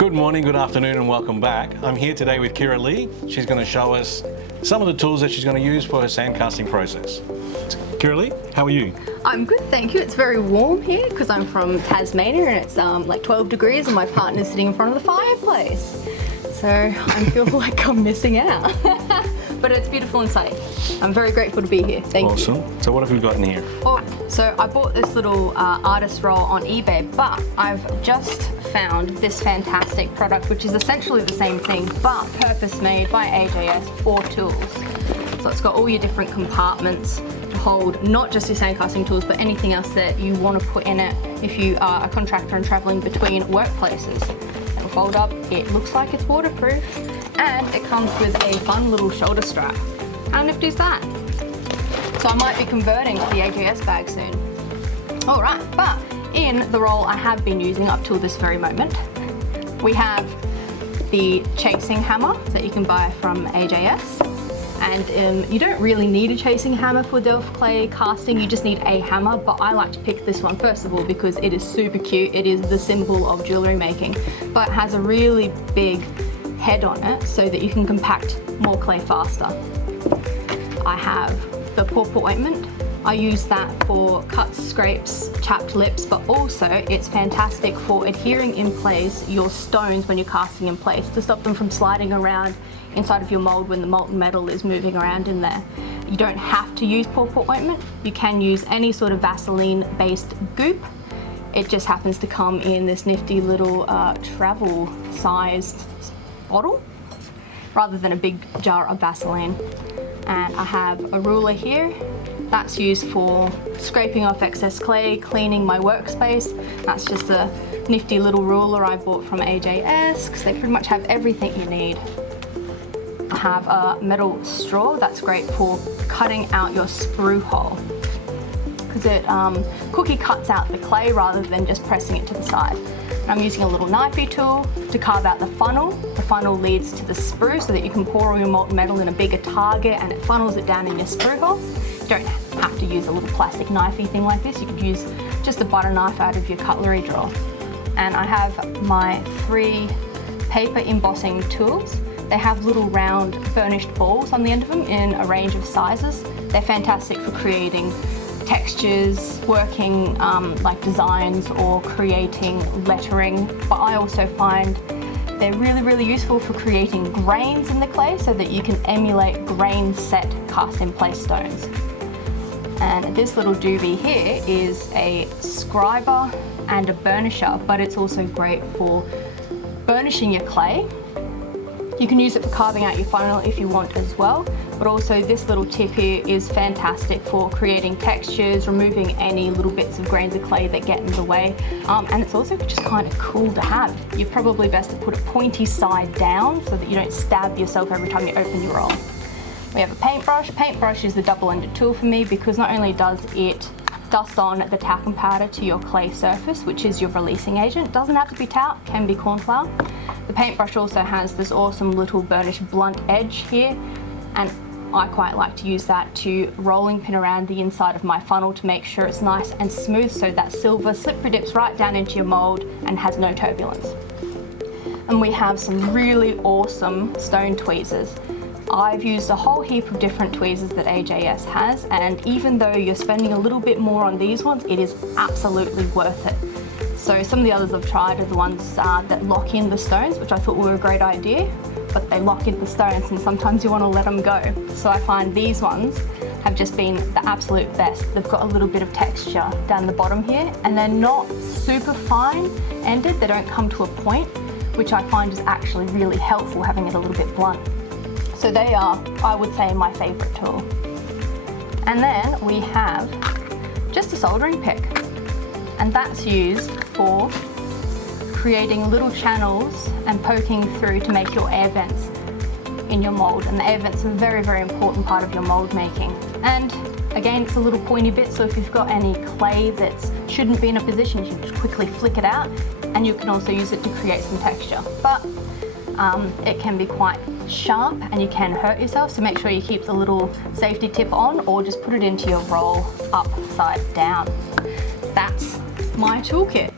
Good morning, good afternoon, and welcome back. I'm here today with Kirra-lea. She's going to show us some of the tools that she's going to use for her sandcasting process. Kirra-lea, how are you? I'm good, thank you. It's very warm here because I'm from Tasmania and it's like 12 degrees and my partner's sitting in front of the fireplace. So I feel like I'm missing out. But it's beautiful and sunny. I'm very grateful to be here. Thank you. Awesome. So what have we got in here? Oh, so I bought this little artist roll on eBay, but I've just found this fantastic product, which is essentially the same thing, but purpose made by AJS for tools. So it's got all your different compartments to hold not just your sandcasting tools, but anything else that you want to put in it if you are a contractor and traveling between workplaces. It'll fold up, it looks like it's waterproof, and it comes with a fun little shoulder strap. How nifty is that? So I might be converting to the AJS bag soon. All right, but in the roll I have been using up till this very moment, we have the chasing hammer that you can buy from AJS. And you don't really need a chasing hammer for Delft clay casting, you just need a hammer, but I like to pick this one first of all because it is super cute. It is the symbol of jewellery making, but it has a really big head on it so that you can compact more clay faster. I have the pawpaw ointment. I use that for cuts, scrapes, chapped lips, but also it's fantastic for adhering in place your stones when you're casting in place to stop them from sliding around inside of your mold when the molten metal is moving around in there. You don't have to use pawpaw ointment. You can use any sort of Vaseline-based goop. It just happens to come in this nifty little travel-sized bottle rather than a big jar of Vaseline. And I have a ruler here. That's used for scraping off excess clay, cleaning my workspace. That's just a nifty little ruler I bought from AJS because they pretty much have everything you need. I have a metal straw that's great for cutting out your sprue hole because it cookie cuts out the clay rather than just pressing it to the side. And I'm using a little knifey tool to carve out the funnel. The funnel leads to the sprue so that you can pour all your molten metal in a bigger target and it funnels it down in your sprue hole. You don't have to use a little plastic knifey thing like this. You could use just a butter knife out of your cutlery drawer. And I have my 3 paper embossing tools. They have little round burnished balls on the end of them in a range of sizes. They're fantastic for creating textures, working like designs or creating lettering, but I also find they're really useful for creating grains in the clay so that you can emulate grain set cast in place stones. And this little doobie here is a scriber and a burnisher, but it's also great for burnishing your clay. You can use it for carving out your funnel if you want as well, but also this little tip here is fantastic for creating textures, removing any little bits of grains of clay that get in the way, and it's also just kind of cool to have. You're probably best to put it pointy side down so that you don't stab yourself every time you open your roll. We have a paintbrush. Paintbrush is the double-ended tool for me because not only does it dust on the talcum powder to your clay surface, which is your releasing agent. It doesn't have to be talc, can be corn flour. The paintbrush also has this awesome little burnished blunt edge here, and I quite like to use that to rolling pin around the inside of my funnel to make sure it's nice and smooth so that silver slippery dips right down into your mold and has no turbulence. And we have some really awesome stone tweezers. I've used a whole heap of different tweezers that AJS has, and even though you're spending a little bit more on these ones, it is absolutely worth it. So some of the others I've tried are the ones that lock in the stones, which I thought were a great idea, but they lock in the stones and sometimes you want to let them go. So I find these ones have just been the absolute best. They've got a little bit of texture down the bottom here, and they're not super fine ended. They don't come to a point, which I find is actually really helpful, having it a little bit blunt. So they are, I would say, my favorite tool. And then we have just a soldering pick, and that's used for creating little channels and poking through to make your air vents in your mold. And the air vents are a very important part of your mold making. And again, it's a little pointy bit, so if you've got any clay that shouldn't be in a position, you can just quickly flick it out, and you can also use it to create some texture. But it can be quite sharp and you can hurt yourself, so make sure you keep the little safety tip on or just put it into your roll upside down. That's my toolkit.